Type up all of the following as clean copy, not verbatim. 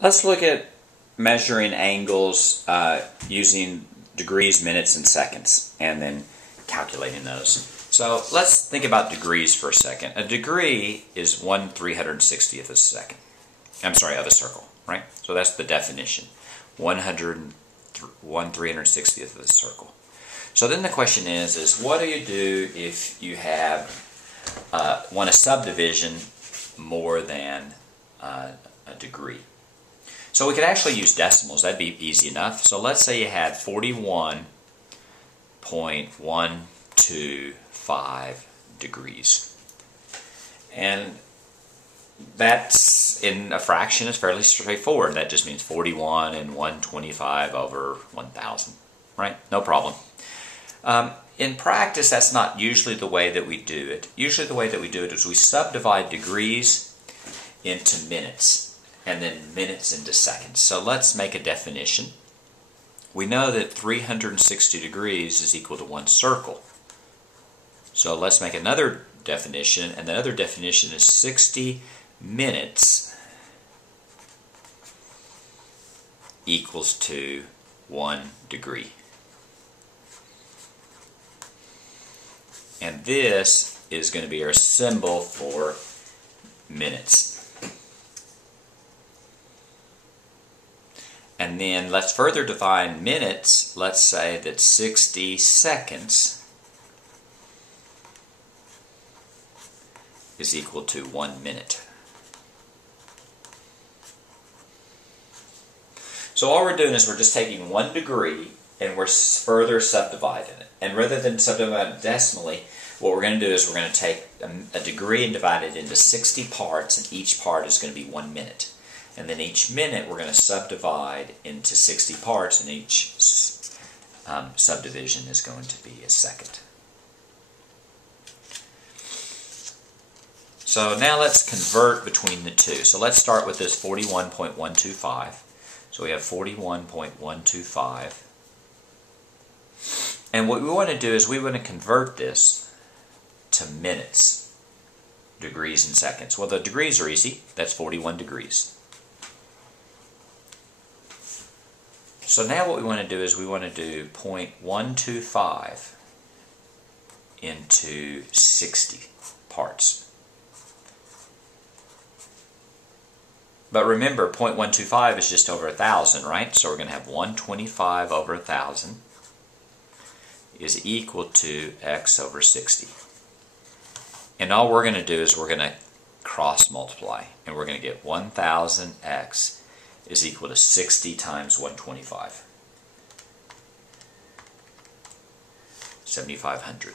Let's look at measuring angles using degrees, minutes, and seconds, and then calculating those. So let's think about degrees for a second. A degree is 1/360th of a second. I'm sorry, of a circle, right? So that's the definition. 1/360th of a circle. So then the question is what do you do if you have want a subdivision more than a degree? So we could actually use decimals. That'd be easy enough. So let's say you had 41.125 degrees. And that's, in a fraction, is fairly straightforward. That just means 41 and 125 over 1,000, right? No problem. In practice, that's not usually the way that we do it. Usually the way that we do it is we subdivide degrees into minutes, and then minutes into seconds. So let's make a definition. We know that 360 degrees is equal to one circle. So let's make another definition, and the other definition is 60 minutes equals to 1 degree. And this is going to be our symbol for minutes. And then let's further define minutes. Let's say that 60 seconds is equal to 1 minute. So all we're doing is we're just taking 1 degree and we're further subdividing it. And rather than subdividing it decimally, what we're going to do is we're going to take a degree and divide it into 60 parts, and each part is going to be 1 minute. And then each minute we're going to subdivide into 60 parts, and each subdivision is going to be a second. So now let's convert between the two. So let's start with this 41.125. So we have 41.125. And what we want to do is we want to convert this to minutes, degrees, and seconds. Well, the degrees are easy. That's 41 degrees. So now what we want to do is we want to do 0.125 into 60 parts. But remember, 0.125 is just over 1,000, right? So we're going to have 125 over 1,000 is equal to x over 60. And all we're going to do is we're going to cross multiply, and we're going to get 1,000x is equal to 60 times 125. 7,500.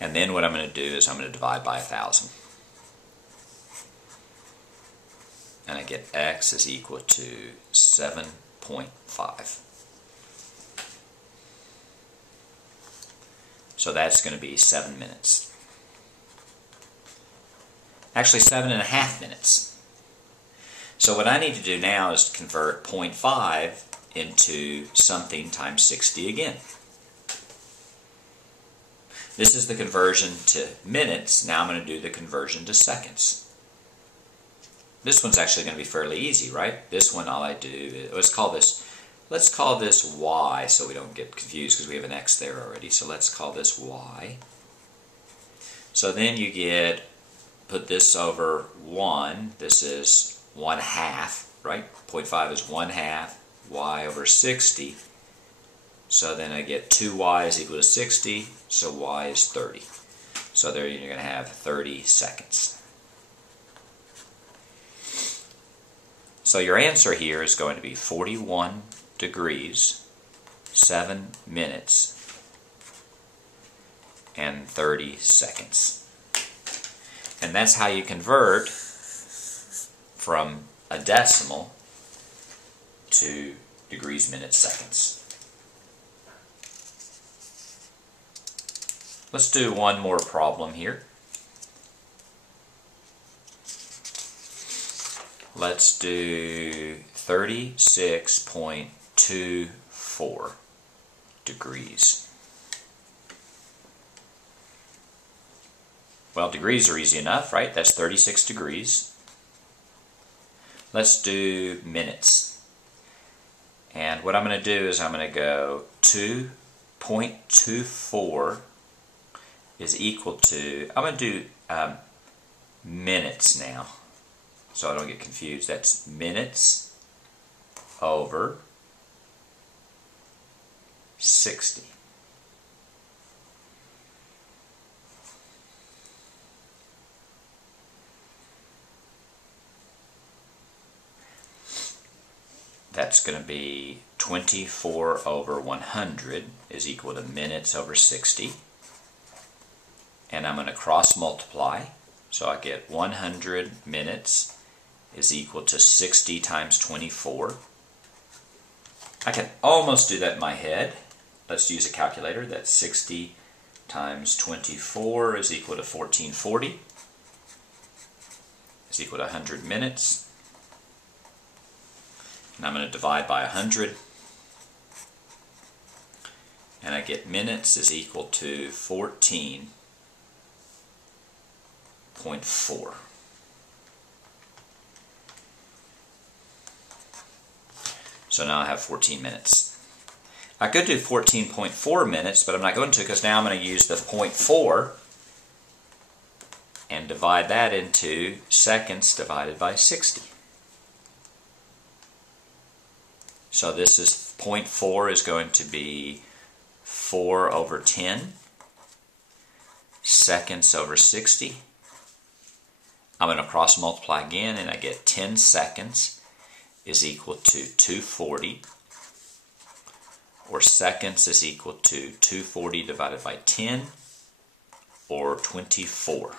And then what I'm going to do is I'm going to divide by 1,000. And I get x is equal to 7.5. So that's going to be 7 minutes. Actually, 7.5 minutes. So what I need to do now is convert 0.5 into something times 60 again. This is the conversion to minutes. Now I'm going to do the conversion to seconds. This one's actually going to be fairly easy, right? This one, all I do is, let's call this y so we don't get confused because we have an x there already. So let's call this y. So then you get, put this over 1. This is 1/2, right? 0.5 is 1/2 y over 60. So then I get 2y is equal to 60, so y is 30. So there you're going to have 30 seconds. So your answer here is going to be 41 degrees, 7 minutes, and 30 seconds. And that's how you convert from a decimal to degrees, minutes, seconds. Let's do one more problem here. Let's do 36.24 degrees. Well, degrees are easy enough, right? That's 36 degrees. Let's do minutes. And what I'm going to do is I'm going to go 2.24 is equal to, I'm going to do minutes now, so I don't get confused. That's minutes over 60. That's going to be 24 over 100 is equal to minutes over 60. And I'm going to cross multiply. So I get 100 minutes is equal to 60 times 24. I can almost do that in my head. Let's use a calculator. That's 60 times 24 is equal to 1440. Is equal to 100 minutes. And I'm going to divide by 100. And I get minutes is equal to 14.4. So now I have 14 minutes. I could do 14.4 minutes, but I'm not going to, because now I'm going to use the 0.4 and divide that into seconds divided by 60. So this is 0.4 is going to be 4 over 10 seconds over 60. I'm going to cross multiply again, and I get 10 seconds is equal to 240, or seconds is equal to 240 divided by 10, or 24.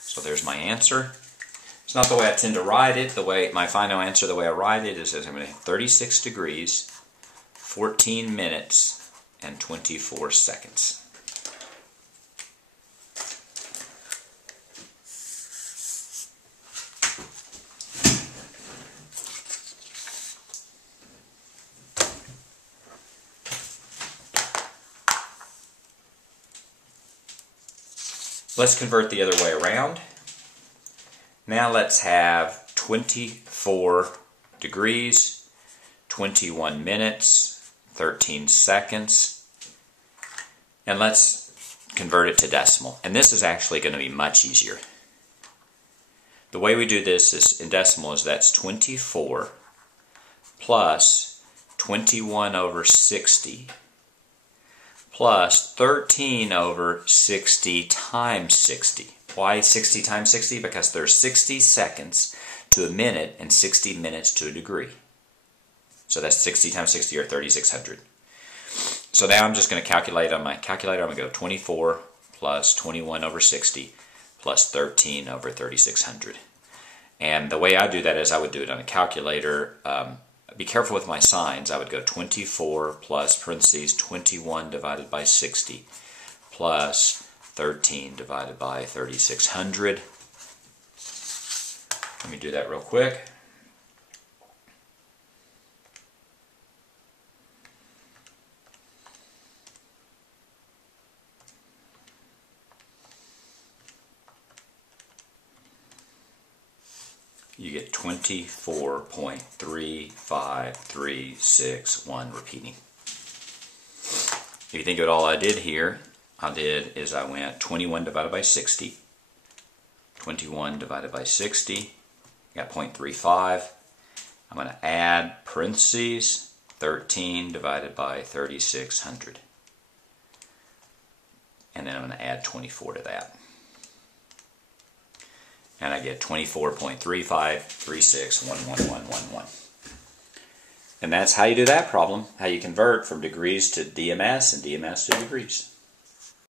So there's my answer. It's not the way I tend to write it. The way my final answer, the way I write it, is I'm going to 36 degrees, 14 minutes, and 24 seconds. Let's convert the other way around. Now let's have 24 degrees, 21 minutes, 13 seconds, and let's convert it to decimal. And this is actually going to be much easier. The way we do this is in decimal is that's 24 plus 21 over 60 plus 13 over 60 times 60. Why 60 times 60? Because there's 60 seconds to a minute and 60 minutes to a degree. So that's 60 times 60, or 3,600. So now I'm just going to calculate on my calculator. I'm going to go 24 plus 21 over 60 plus 13 over 3,600. And the way I do that is I would do it on a calculator. Be careful with my signs. I would go 24 plus parentheses 21 divided by 60 plus 13 divided by 3,600. Let me do that real quick. You get 24.35361 repeating. If you think of all I did here, I went 21 divided by 60, 21 divided by 60, got 0.35. I'm going to add parentheses 13 divided by 3,600. And then I'm going to add 24 to that. And I get 24.35361111. And that's how you do that problem, how you convert from degrees to DMS and DMS to degrees.